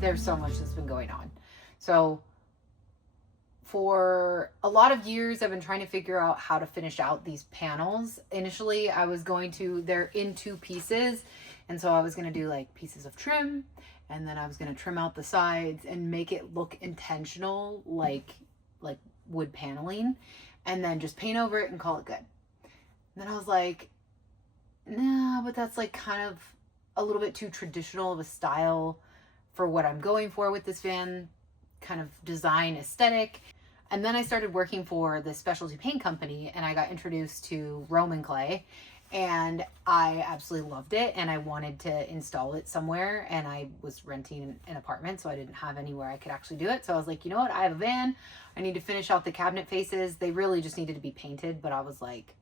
there's so much that's been going on. So for a lot of years, I've been trying to figure out how to finish out these panels. Initially, I was going to, they're in two pieces. And so I was going to do like pieces of trim, and then I was going to trim out the sides and make it look intentional, like wood paneling, and then just paint over it and call it good. And then I was like, nah, but that's like kind of a little bit too traditional of a style for what I'm going for with this van kind of design aesthetic. And then I started working for the specialty paint company, and I got introduced to Roman clay, and I absolutely loved it, and I wanted to install it somewhere, and I was renting an apartment, so I didn't have anywhere I could actually do it. So I was like, you know what, I have a van, I need to finish out the cabinet faces. They really just needed to be painted, but I was like,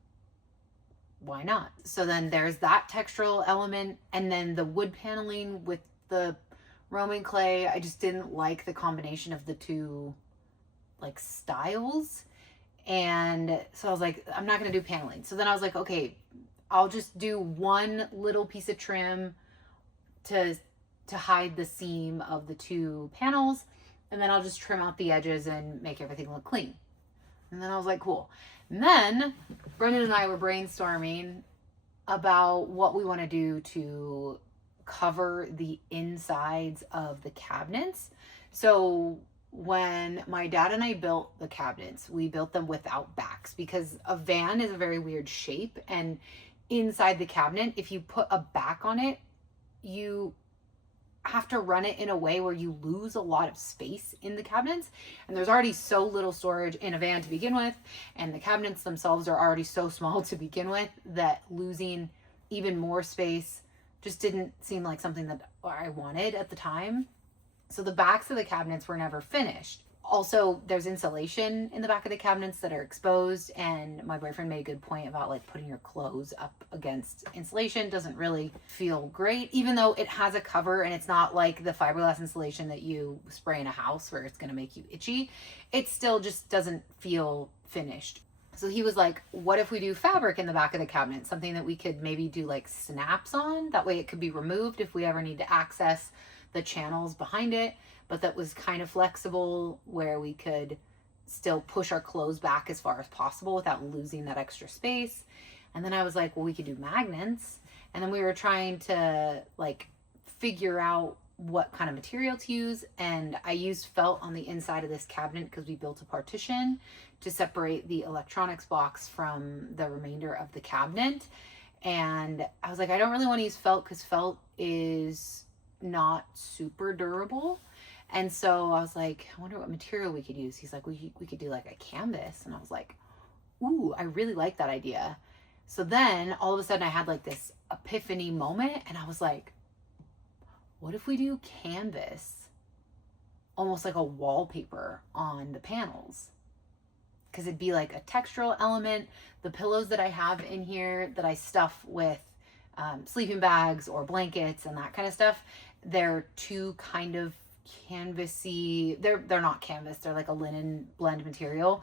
why not? So then there's that textural element, and then the wood paneling with the Roman clay. I just didn't like the combination of the two like styles. And so I was like, I'm not going to do paneling. So then I was like, okay, I'll just do one little piece of trim to hide the seam of the two panels, and then I'll just trim out the edges and make everything look clean. And then I was like, cool. And then Brendan and I were brainstorming about what we want to do to cover the insides of the cabinets. So when my dad and I built the cabinets, we built them without backs because a van is a very weird shape. And inside the cabinet, if you put a back on it, you have to run it in a way where you lose a lot of space in the cabinets. And there's already so little storage in a van to begin with. And the cabinets themselves are already so small to begin with that losing even more space just didn't seem like something that I wanted at the time. So the backs of the cabinets were never finished. Also, there's insulation in the back of the cabinets that are exposed, and my boyfriend made a good point about like putting your clothes up against insulation doesn't really feel great, even though it has a cover and it's not like the fiberglass insulation that you spray in a house where it's going to make you itchy. It still just doesn't feel finished. So he was like, what if we do fabric in the back of the cabinet? Something that we could maybe do like snaps on. That way it could be removed if we ever need to access the channels behind it, but that was kind of flexible where we could still push our clothes back as far as possible without losing that extra space. And then I was like, well, we could do magnets. And then we were trying to like figure out what kind of material to use. And I used felt on the inside of this cabinet because we built a partition to separate the electronics box from the remainder of the cabinet. And I was like, I don't really want to use felt because felt is not super durable. And so I was like, I wonder what material we could use. He's like, we could do like a canvas. And I was like, ooh, I really like that idea. So then all of a sudden I had like this epiphany moment, and I was like, what if we do canvas, almost like a wallpaper on the panels? Because it'd be like a textural element. The pillows that I have in here that I stuff with sleeping bags or blankets and that kind of stuff, they're two kind of canvasy. They're not canvas. They're like a linen blend material,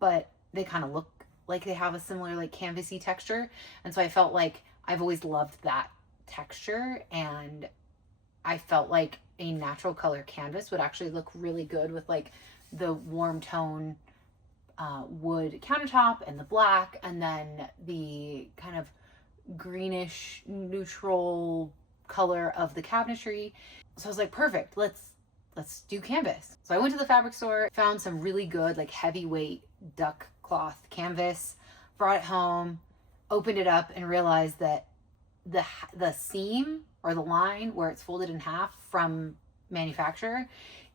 but they kind of look like they have a similar like canvasy texture. And so I felt like I've always loved that texture, and I felt like a natural color canvas would actually look really good with like the warm tone wood countertop and the black, and then the kind of greenish neutral color of the cabinetry. So I was like, perfect, let's do canvas. So I went to the fabric store, found some really good like heavyweight duck cloth canvas, brought it home, opened it up, and realized that the seam or the line where it's folded in half from manufacturer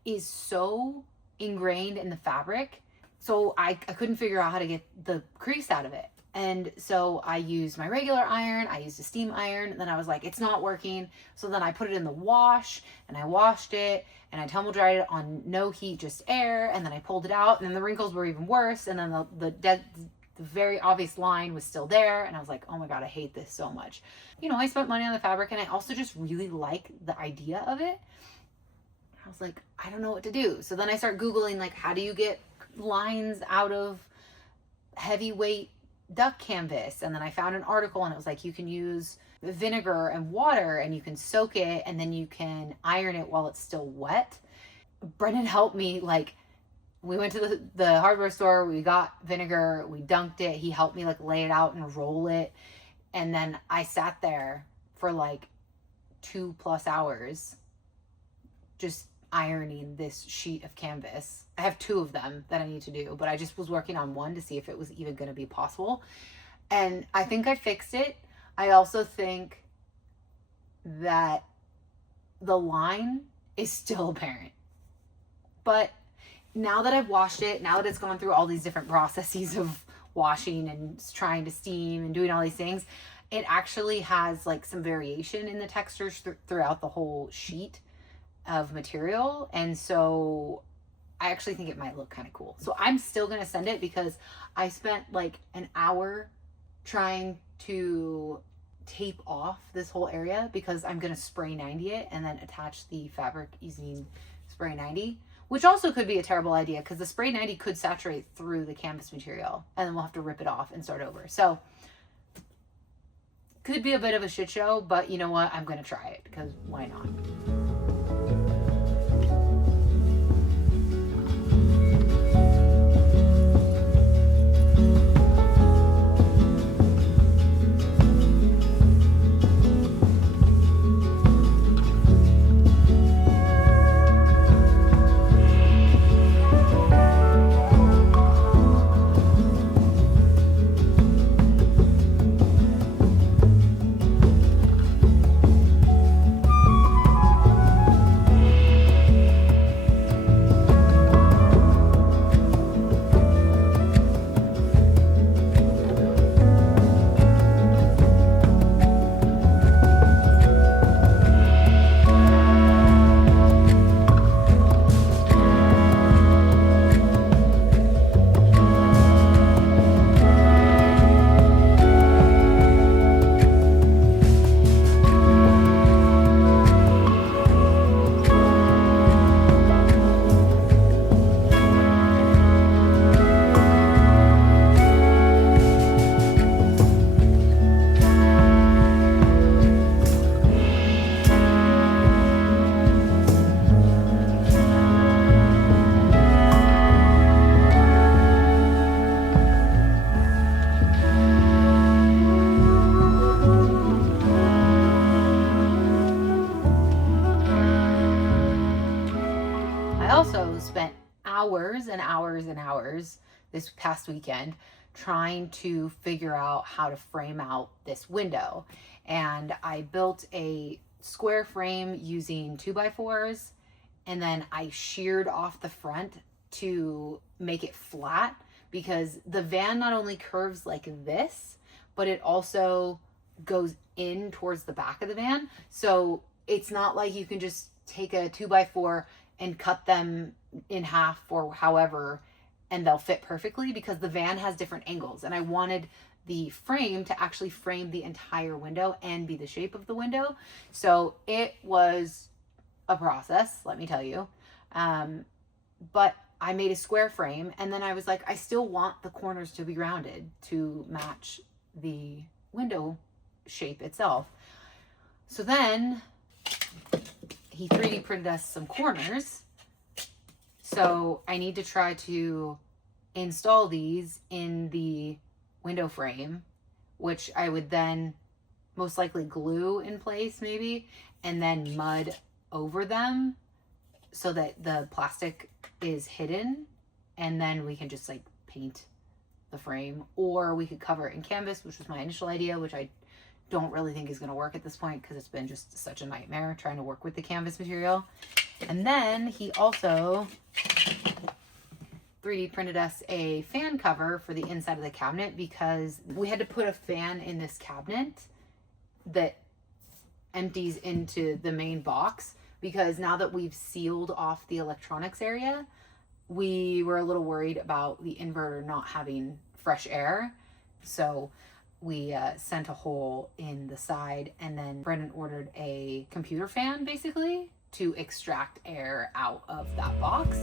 is so ingrained in the fabric. So I couldn't figure out how to get the crease out of it. And so I used my regular iron, I used a steam iron, and then I was like, it's not working. So then I put it in the wash, and I washed it, and I tumble dried it on no heat, just air, and then I pulled it out, and then the wrinkles were even worse, and then the very obvious line was still there, and I was like, oh my god, I hate this so much. You know, I spent money on the fabric, and I also just really like the idea of it. I was like, I don't know what to do. So then I start Googling, like, how do you get lines out of heavyweight duck canvas? And then I found an article, and it was like, you can use vinegar and water, and you can soak it and then you can iron it while it's still wet. Brendan helped me, like, we went to the hardware store, we got vinegar, we dunked it, he helped me like lay it out and roll it, and then I sat there for like 2+ hours just ironing this sheet of canvas. I have 2 of them that I need to do, but I just was working on one to see if it was even going to be possible, and I think I fixed it. I also think that the line is still apparent, but now that I've washed it, now that it's gone through all these different processes of washing and trying to steam and doing all these things, it actually has like some variation in the textures throughout the whole sheet of material. And so I actually think it might look kind of cool. So I'm still going to send it because I spent like an hour trying to tape off this whole area because I'm going to spray 90 it and then attach the fabric using spray 90. Which also could be a terrible idea because the spray 90 could saturate through the canvas material and then we'll have to rip it off and start over. So could be a bit of a shit show, but you know what? I'm going to try it because why not? Also spent hours and hours and hours this past weekend trying to figure out how to frame out this window. And I built a square frame using 2x4s, and then I sheared off the front to make it flat because the van not only curves like this, but it also goes in towards the back of the van. So it's not like you can just take a 2x4 and cut them in half or however, and they'll fit perfectly because the van has different angles. And I wanted the frame to actually frame the entire window and be the shape of the window. So it was a process, let me tell you. But I made a square frame, and then I was like, I still want the corners to be rounded to match the window shape itself. So then he 3D printed us some corners. So I need to try to install these in the window frame, which I would then most likely glue in place maybe, and then mud over them so that the plastic is hidden, and then we can just like paint the frame, or we could cover it in canvas, which was my initial idea, which I don't really think is going to work at this point because it's been just such a nightmare trying to work with the canvas material. And then he also 3D printed us a fan cover for the inside of the cabinet because we had to put a fan in this cabinet that empties into the main box, because now that we've sealed off the electronics area, we were a little worried about the inverter not having fresh air. So we sent a hole in the side, and then Brendan ordered a computer fan basically to extract air out of that box.